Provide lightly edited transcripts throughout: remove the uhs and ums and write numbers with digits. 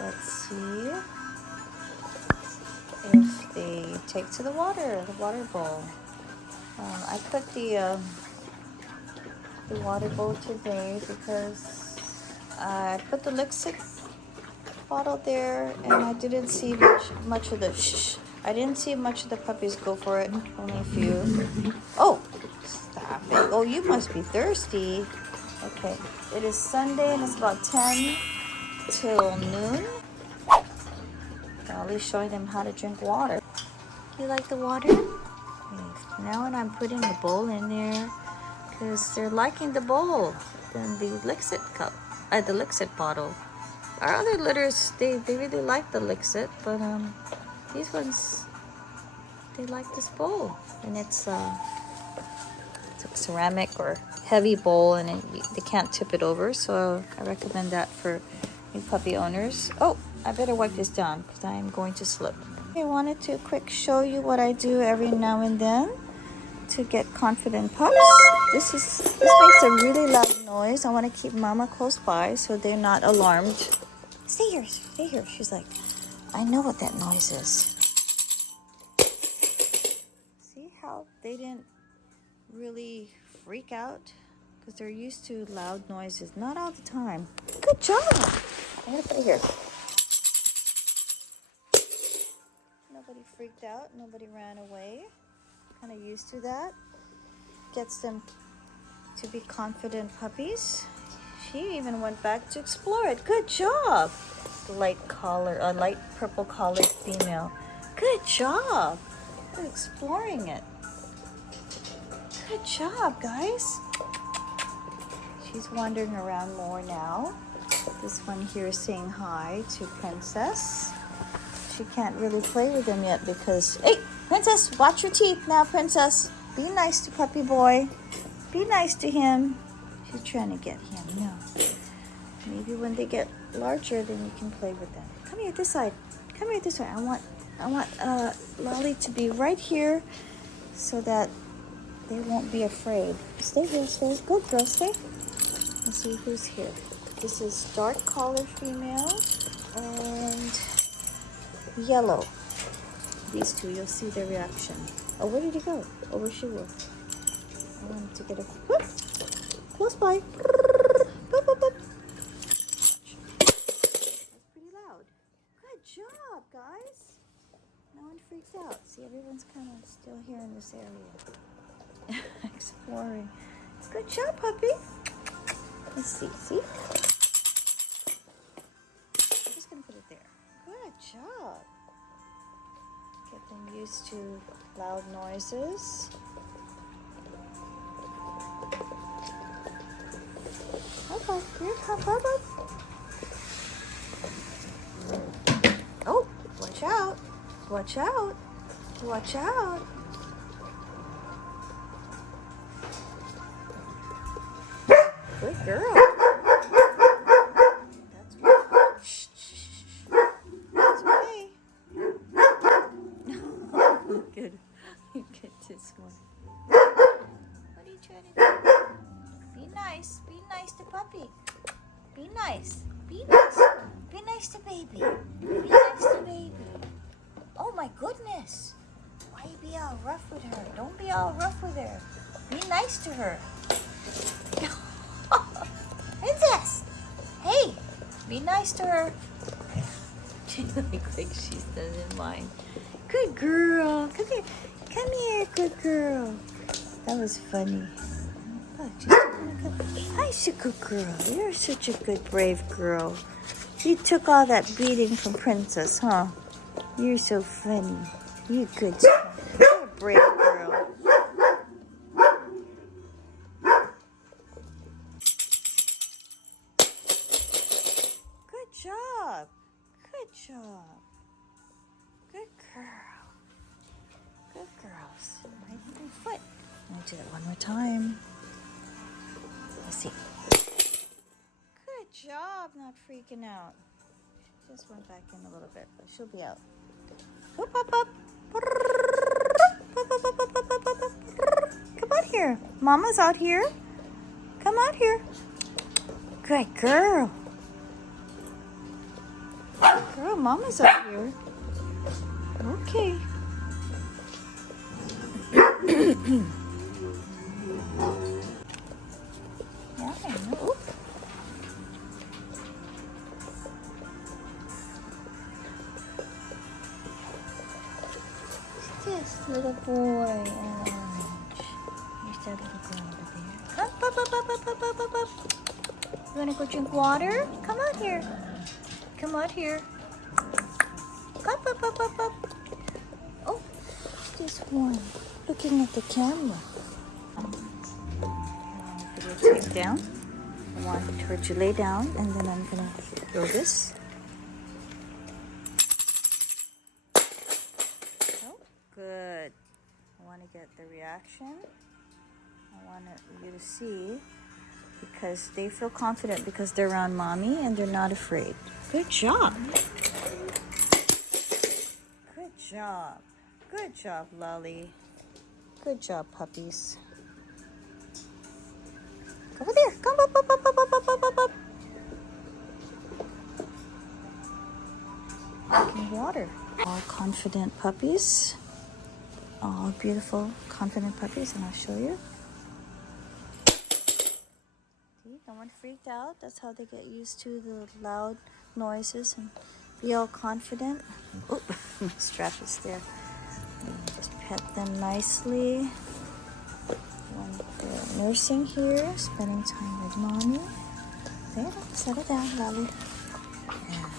Let's see if they take to the water bowl. I put the water bowl today because I put the Lixit bottle there, and I didn't see much of the I didn't see much of the puppies go for it. Only a few. Oh, stop it! Oh, you must be thirsty. Okay, it is Sunday and it's about 10 till noon. Dolly's showing them how to drink water. You like the water? Okay. Now when I'm putting the bowl in there, because they're liking the bowl and the Lixit cup, the Lixit bottle. Our other litters, they really like the Lixit, but these ones, they like this bowl, and it's a ceramic or heavy bowl, and they can't tip it over, so I recommend that for new puppy owners. Oh, I better wipe this down because I am going to slip. I wanted to quick show you what I do every now and then to get confident pups. This makes a really loud noise. I want to keep Mama close by so they're not alarmed. Stay here, stay here. She's like, I know what that noise is. See how they didn't really freak out? Because they're used to loud noises. Not all the time. Good job. I'm going to put it here. Nobody freaked out. Nobody ran away. Kind of used to that. Gets them to be confident puppies. She even went back to explore it. Good job. Light purple collared female. Good job. Good exploring it. Good job, guys. She's wandering around more now. This one here is saying hi to Princess. She can't really play with him yet because... Hey, Princess, watch your teeth now, Princess. Be nice to puppy boy. Be nice to him. She's trying to get him, no. Maybe when they get larger, then you can play with them. Come here, this side. Come here, this way. I want Lolly to be right here so that they won't be afraid. Stay here, stay. Good girl, stay. Let's see who's here. This is dark collar female and yellow. These two, you'll see their reaction. Oh, where did he go? Oh, where she was. I wanted to get a whoop. Close by. Boop, boop, boop. That's pretty loud. Good job, guys. No one freaks out. See, everyone's kind of still here in this area. Exploring. Good job, puppy. Let's see. See? I'm just going to put it there. Good job. Get them used to loud noises. Okay, here, come up. Oh, watch out. Watch out. Watch out. Good girl. That's right. Shh, shh, shh. It's okay. Good. You get this one. What are you trying to do? Be nice. Be nice to puppy. Be nice. Be nice. Be nice to baby. Be nice to baby. Oh my goodness. Why you be all rough with her? Don't be all rough with her. Be nice to her. Princess! Hey! Be nice to her. She looks like she doesn't mind. Good girl. Come here. Come here, good girl. That was funny. Look, she's doing a good... Hi, she's a good girl. You're such a good, brave girl. You took all that beating from Princess, huh? You're so funny. You're good. You're a brave girl. Good job. Good job. Good girl. Good girls. Right in your foot. I'm going to do that one more time. Let's see. Good job not freaking out. She just went back in a little bit, but she'll be out. Whoop, up, up. Come on here. Mama's out here. Come out here. Good girl. Girl, Mama's up here. Okay. Yeah, I know. What's this, little boy and orange? Here's that little girl over there. Come, up. You wanna go drink water? Come out here. Come out here. Up. Oh, this one. Looking at the camera. Take down. I want her to lay down, and then I'm gonna throw this. Oh, good. I want to get the reaction. I want you to see, because they feel confident because they're around mommy and they're not afraid. Good job. Good job. Good job, Lolly. Good job, puppies. Over there. Come up. Drinking water. All confident puppies. All beautiful, confident puppies, and I'll show you. See, no one freaked out. That's how they get used to the loud noises and be all confident. Oh, strap is there. Just pet them nicely. When they're nursing here, spending time with mommy. There, settle down, Lolly. Yeah.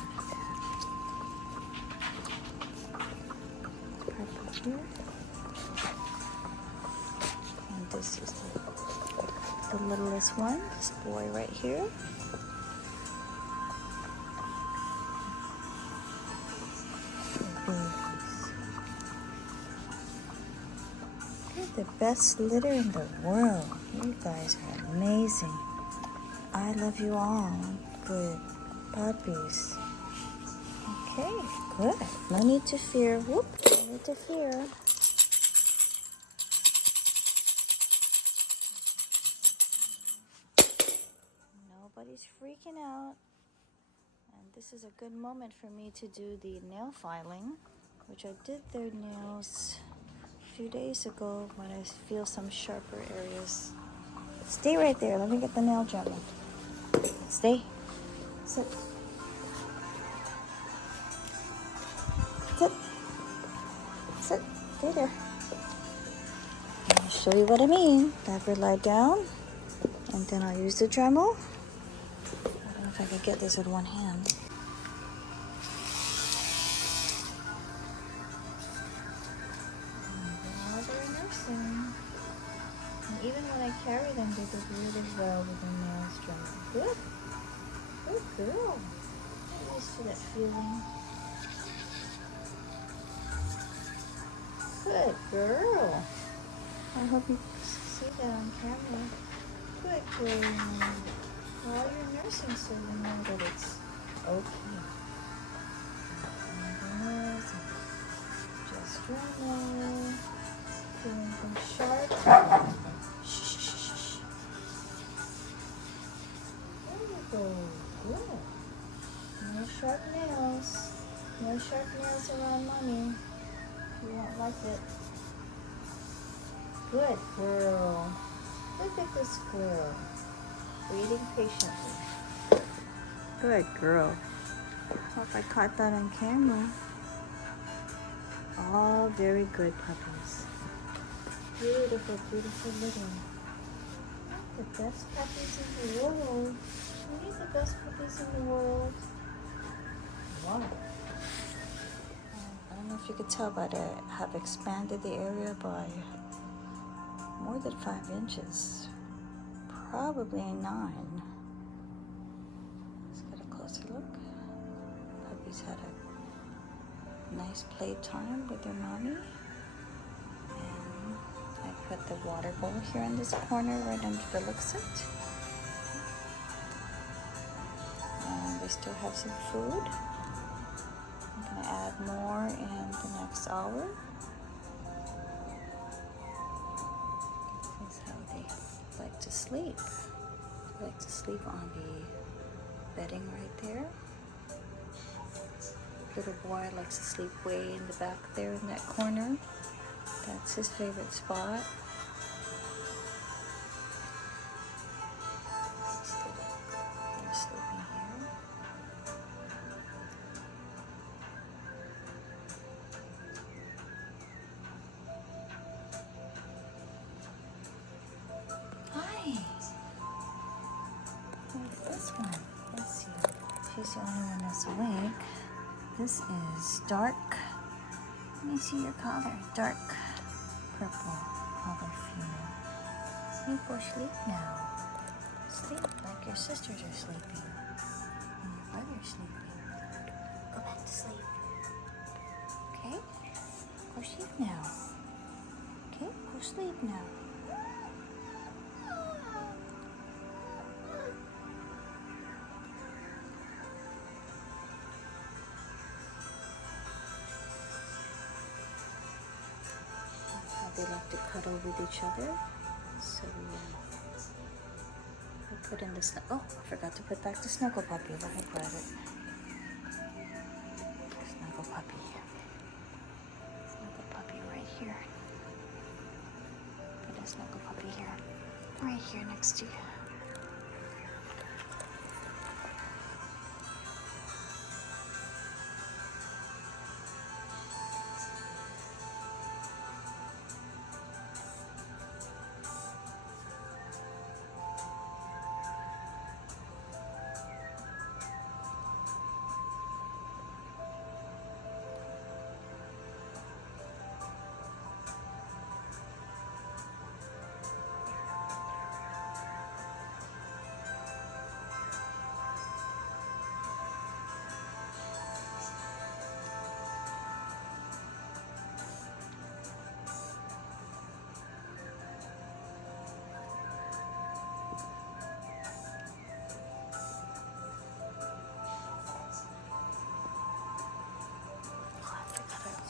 Purple here. And this is the littlest one, this boy right here. The best litter in the world. You guys are amazing. I love you all. Good puppies. Okay, good. No need to fear. Whoop, no need to fear. Nobody's freaking out. And this is a good moment for me to do the nail filing, which I did their nails few days ago when I feel some sharper areas. Stay right there. Let me get the nail trimmer. Stay. Sit. Sit. Sit. Stay there. I'll show you what I mean. Have her lie down, and then I'll use the Dremel. I don't know if I can get this with one hand. And even when I carry them, they do really well with the nails dry. Good. Good girl. Get used to that feeling. Good girl. I hope you see that on camera. Good girl. While you're nursing, so you know that it's okay. Just Dremel. Feeling them sharp. Shh. There you go. Good. No sharp nails. No sharp nails around mommy. You won't like it. Good girl. Look at this girl. Waiting patiently. Good girl. Hope I caught that on camera. All very good puppies. Beautiful, beautiful living. The best puppies in the world. We need the best puppies in the world. Wow. I don't know if you could tell, but I have expanded the area by more than 5 inches. Probably 9. Let's get a closer look. Puppies had a nice playtime with their mommy. And I put the water bowl here in this corner right under the look-sit. And they still have some food. I'm going to add more in the next hour. This is how they like to sleep. They like to sleep on the bedding right there. little boy likes to sleep way in the back there in that corner. That's his favorite spot. He's sleeping here. Hi. Who's this one? Let's see. She's the only one that's awake. This is dark. Let me see your collar. Dark purple color female. You go sleep now. Sleep like your sisters are sleeping. And your brother's sleeping. Go back to sleep. Okay? Go sleep now. Okay? Go sleep now. They like to cuddle with each other. So we put in the snuggle. Oh, I forgot to put back the snuggle puppy. Let me grab it. Snuggle puppy. Snuggle puppy right here. Put a snuggle puppy here. Right here next to you.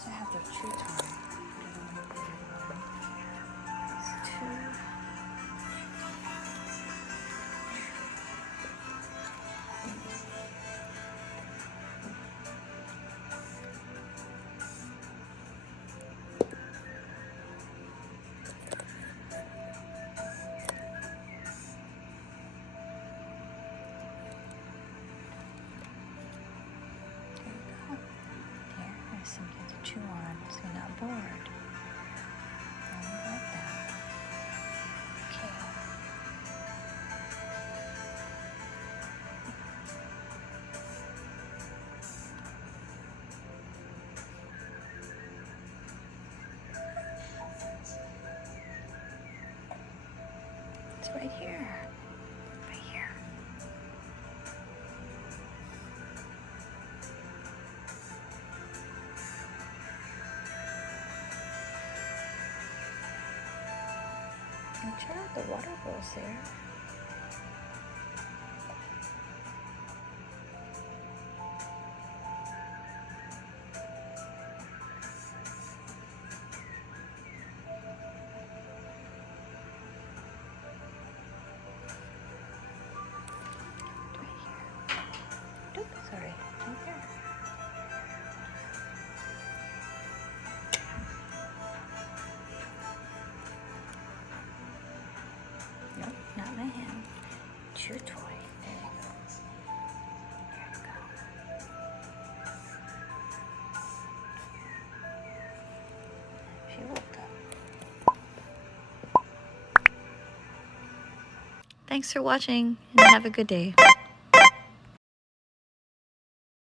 I have the chew toy. Something to chew on so you're not bored. Like that. Okay. It's right here. Right here. And try out the water bowls there. Right here. Nope, sorry. Right there. Nope, not my hand. It's your toy. There you go. There you go. She woke up. Thanks for watching and have a good day.